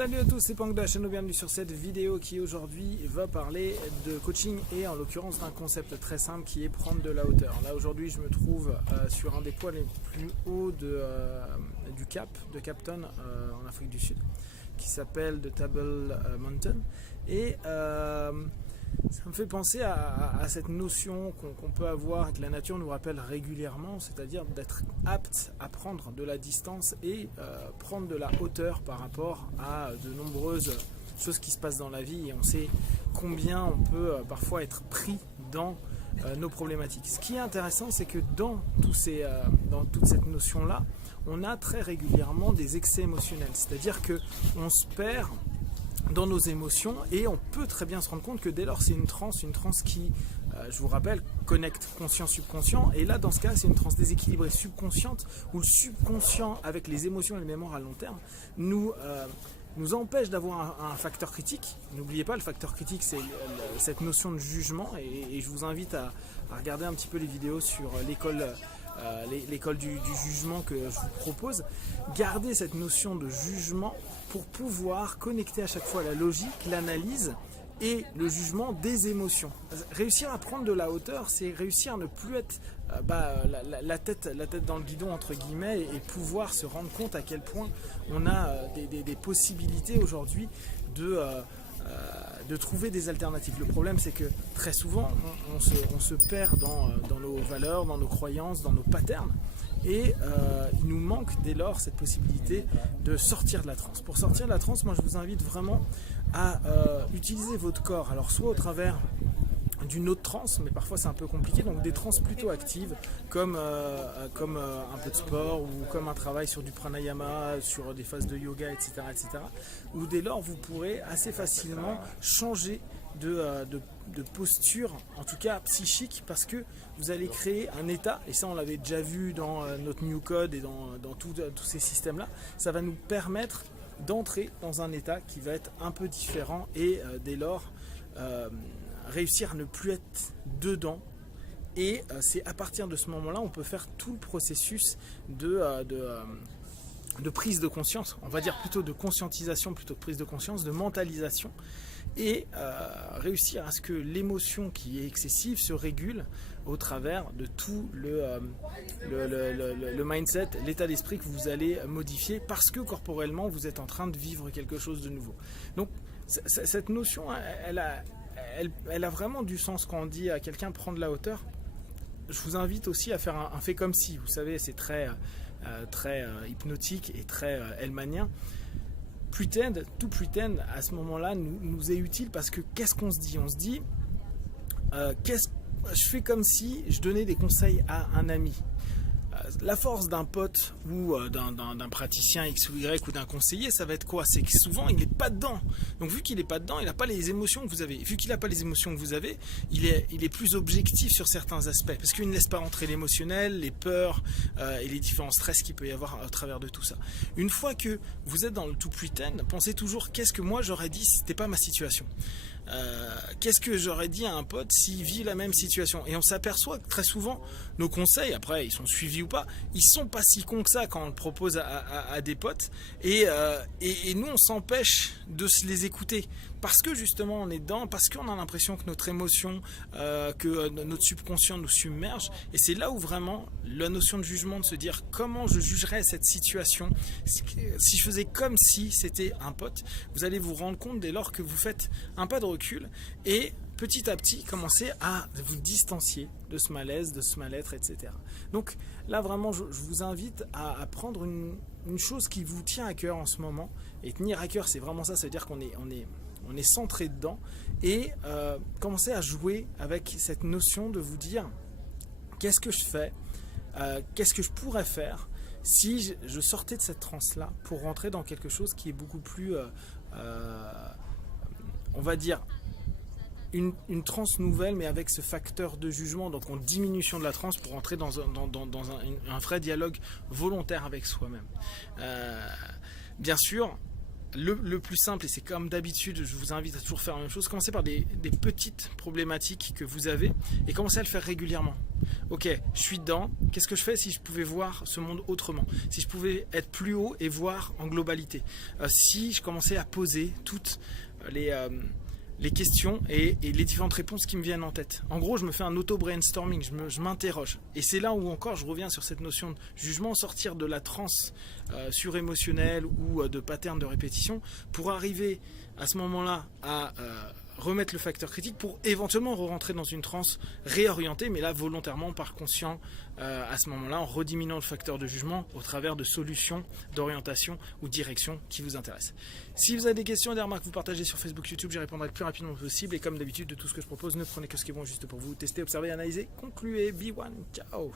Salut à tous, c'est Pank de la chaîne, bienvenue sur cette vidéo qui aujourd'hui va parler de coaching et en l'occurrence d'un concept très simple qui est prendre de la hauteur. Là aujourd'hui je me trouve sur un des points les plus hauts du Cap, de Cape Town en Afrique du Sud, qui s'appelle The Table Mountain, et ça me fait penser à cette notion qu'on peut avoir et que la nature nous rappelle régulièrement, c'est-à-dire d'être apte à prendre de la distance et prendre de la hauteur par rapport à de nombreuses choses qui se passent dans la vie, et on sait combien on peut parfois être pris dans nos problématiques. Ce qui est intéressant, c'est que dans toute cette notion-là, on a très régulièrement des excès émotionnels, c'est-à-dire qu'on se perd dans nos émotions, et on peut très bien se rendre compte que dès lors c'est une transe qui, je vous rappelle, connecte conscient-subconscient, et là dans ce cas c'est une transe déséquilibrée subconsciente, où le subconscient avec les émotions et les mémoires à long terme nous empêche d'avoir un facteur critique. N'oubliez pas, le facteur critique, c'est cette notion de jugement, et je vous invite à regarder un petit peu les vidéos sur l'école du jugement que je vous propose. Gardez cette notion de jugement pour pouvoir connecter à chaque fois la logique, l'analyse et le jugement des émotions. Réussir à prendre de la hauteur, c'est réussir à ne plus être la tête dans le guidon entre guillemets, et pouvoir se rendre compte à quel point on a des possibilités aujourd'hui de trouver des alternatives. Le problème, c'est que très souvent on se perd dans nos valeurs, dans nos croyances, dans nos patterns, et il nous manque dès lors cette possibilité de sortir de la transe. Pour sortir de la transe, moi je vous invite vraiment à utiliser votre corps, alors soit au travers d'une autre transe, mais parfois c'est un peu compliqué, donc des transes plutôt actives comme un peu de sport, ou comme un travail sur du pranayama, sur des phases de yoga, etc., où dès lors vous pourrez assez facilement changer de posture, en tout cas psychique, parce que vous allez créer un état, et ça on l'avait déjà vu dans notre New Code et dans tous ces systèmes là. Ça va nous permettre d'entrer dans un état qui va être un peu différent, et dès lors réussir à ne plus être dedans, et c'est à partir de ce moment là on peut faire tout le processus de prise de conscience, on va dire plutôt de conscientisation plutôt que prise de conscience, de mentalisation, et réussir à ce que l'émotion qui est excessive se régule au travers de tout le mindset, l'état d'esprit que vous allez modifier, parce que corporellement vous êtes en train de vivre quelque chose de nouveau. Donc cette notion, elle a vraiment du sens quand on dit à quelqu'un prendre la hauteur. Je vous invite aussi à faire un fait comme si, vous savez, c'est très hypnotique et très hellmanien. Tout pretend à ce moment-là nous est utile, parce que qu'est-ce qu'on se dit? On se dit, je fais comme si je donnais des conseils à un ami. La force d'un pote ou d'un praticien X ou Y ou d'un conseiller, ça va être quoi? C'est que souvent il n'est pas dedans. Donc vu qu'il n'est pas dedans, il n'a pas les émotions que vous avez. Vu qu'il n'a pas les émotions que vous avez, il est plus objectif sur certains aspects, parce qu'il ne laisse pas entrer l'émotionnel, les peurs et les différents stress qu'il peut y avoir à travers de tout ça. Une fois que vous êtes dans le tout pretend, pensez toujours, qu'est-ce que moi j'aurais dit si ce n'était pas ma situation? Qu'est-ce que j'aurais dit à un pote s'il vit la même situation? Et on s'aperçoit que très souvent nos conseils, après ils sont suivis ou pas, ils sont pas si cons que ça quand on le propose à des potes, et nous on s'empêche de se les écouter, parce que justement on est dedans, parce qu'on a l'impression que notre émotion, que notre subconscient nous submerge. Et c'est là où vraiment la notion de jugement, de se dire comment je jugerais cette situation si je faisais comme si c'était un pote, vous allez vous rendre compte dès lors que vous faites un pas de recul, et petit à petit commencer à vous distancier de ce malaise, de ce mal-être, etc. Donc là vraiment je vous invite à prendre une chose qui vous tient à cœur en ce moment, et tenir à cœur, c'est vraiment ça, dire qu'on est centré dedans, et commencer à jouer avec cette notion de vous dire, qu'est-ce que je fais, qu'est-ce que je pourrais faire si je sortais de cette transe-là pour rentrer dans quelque chose qui est beaucoup plus, on va dire, une transe nouvelle, mais avec ce facteur de jugement, donc en diminution de la transe, pour entrer dans un vrai dialogue volontaire avec soi-même. Bien sûr, le plus simple, et c'est comme d'habitude, je vous invite à toujours faire la même chose, commencez par des petites problématiques que vous avez et commencez à le faire régulièrement. Ok, je suis dedans, qu'est-ce que je fais si je pouvais voir ce monde autrement? Si je pouvais être plus haut et voir en globalité? Si je commençais à poser toutes les questions et les différentes réponses qui me viennent en tête. En gros, je me fais un auto-brainstorming, je m'interroge. Et c'est là où encore je reviens sur cette notion de jugement, sortir de la transe surémotionnelle ou de pattern de répétition pour arriver à ce moment-là à remettre le facteur critique pour éventuellement re-rentrer dans une transe réorientée, mais là volontairement par conscient à ce moment-là en rediminuant le facteur de jugement au travers de solutions d'orientation ou direction qui vous intéressent. Si vous avez des questions et des remarques, vous partagez sur Facebook, YouTube, j'y répondrai le plus rapidement possible et comme d'habitude de tout ce que je propose, ne prenez que ce qui est bon juste pour vous. Testez, observez, analysez, concluez, be one, ciao.